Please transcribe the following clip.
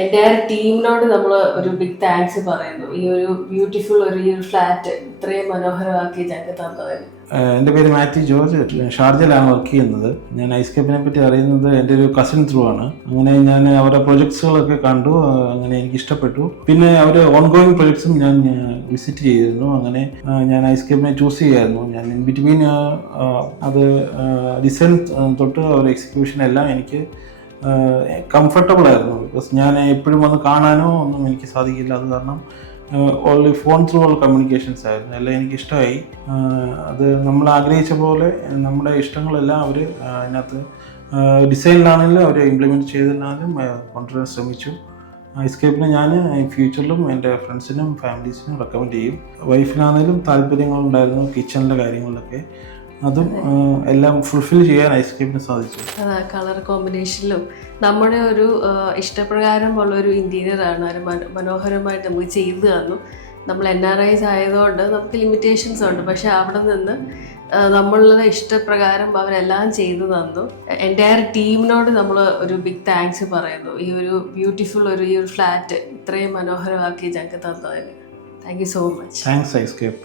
എൻ്റെ ടീമിനോട് നമ്മൾ ഒരു ബിഗ് താങ്ക്സ് പറയുന്നു. ഈ ഒരു ബ്യൂട്ടിഫുൾ ഈ ഒരു ഫ്ലാറ്റ് ഇത്രയും മനോഹരമാക്കി ഞങ്ങൾക്ക് തന്നതിന്. എൻ്റെ പേര് മാത്യു ജോർജ്, ഷാർജയിലാണ് വർക്ക് ചെയ്യുന്നത്. ഞാൻ ഐസ്കേപ്പിനെ പറ്റി അറിയുന്നത് എൻ്റെ ഒരു കസിൻ ത്രൂ ആണ്. അങ്ങനെ ഞാൻ അവരുടെ പ്രൊജക്ട്സുകളൊക്കെ കണ്ടു, അങ്ങനെ എനിക്ക് ഇഷ്ടപ്പെട്ടു. പിന്നെ അവർ ഓൺഗോയിങ് പ്രൊജക്ട്സും ഞാൻ വിസിറ്റ് ചെയ്തിരുന്നു. അങ്ങനെ ഞാൻ ഐസ്കേപ്പിനെ ചൂസ് ചെയ്യായിരുന്നു. ഞാൻ ഇൻ ബിറ്റ്വീൻ അത് ഡിസൈൻ തൊട്ട് അവരുടെ എക്സിക്യൂഷൻ എല്ലാം എനിക്ക് കംഫർട്ടബിൾ ആയിരുന്നു. ബിക്കോസ് ഞാൻ എപ്പോഴും വന്ന് കാണാനോ ഒന്നും എനിക്ക് സാധിക്കില്ല. അത് കാരണം ഓൺലി ഫോൺ ത്രൂ ഉള്ള കമ്മ്യൂണിക്കേഷൻസ് ആയിരുന്നു. എല്ലാം എനിക്ക് ഇഷ്ടമായി. അത് നമ്മൾ ആഗ്രഹിച്ച പോലെ നമ്മുടെ ഇഷ്ടങ്ങളെല്ലാം അവർ അതിനകത്ത് ഡിസൈനിലാണെങ്കിലും അവർ ഇംപ്ലിമെൻറ്റ് ചെയ്തതിനാലും കൊണ്ടുവരാൻ ശ്രമിച്ചു. ഐസ്കേപ്പിനെ ഞാൻ ഫ്യൂച്ചറിലും എൻ്റെ ഫ്രണ്ട്സിനും ഫാമിലീസിനും റെക്കമെൻഡ് ചെയ്യും. വൈഫിനാണെങ്കിലും താല്പര്യങ്ങളുണ്ടായിരുന്നു കിച്ചണിലെ കാര്യങ്ങളിലൊക്കെ. അതും എല്ലാം ഫുൾഫിൽ ചെയ്യാൻ ഐസ്കേപ്പിന് സാധിച്ചു. കളർ കോമ്പിനേഷനിലും നമ്മുടെ ഒരു ഇഷ്ടപ്രകാരമുള്ള ഒരു ഇൻറ്റീരിയറാണ്. അത് മനോഹരമായിട്ട് നമുക്ക് ചെയ്തു തന്നു. നമ്മൾ NRIs ആയതുകൊണ്ട് നമുക്ക് ലിമിറ്റേഷൻസ് ഉണ്ട്. പക്ഷെ അവിടെ നിന്ന് നമ്മളുടെ ഇഷ്ടപ്രകാരം അവരെല്ലാം ചെയ്തു തന്നു. എൻ്റെ ടീമിനോട് നമ്മൾ ഒരു ബിഗ് താങ്ക്സ് പറയുന്നു. ഈ ഒരു ബ്യൂട്ടിഫുൾ ഈ ഒരു ഫ്ലാറ്റ് ഇത്രയും മനോഹരമാക്കി ഞങ്ങൾക്ക് തന്നതിന്. Thank you so much. Thanks ഐസ്കേപ്പ്.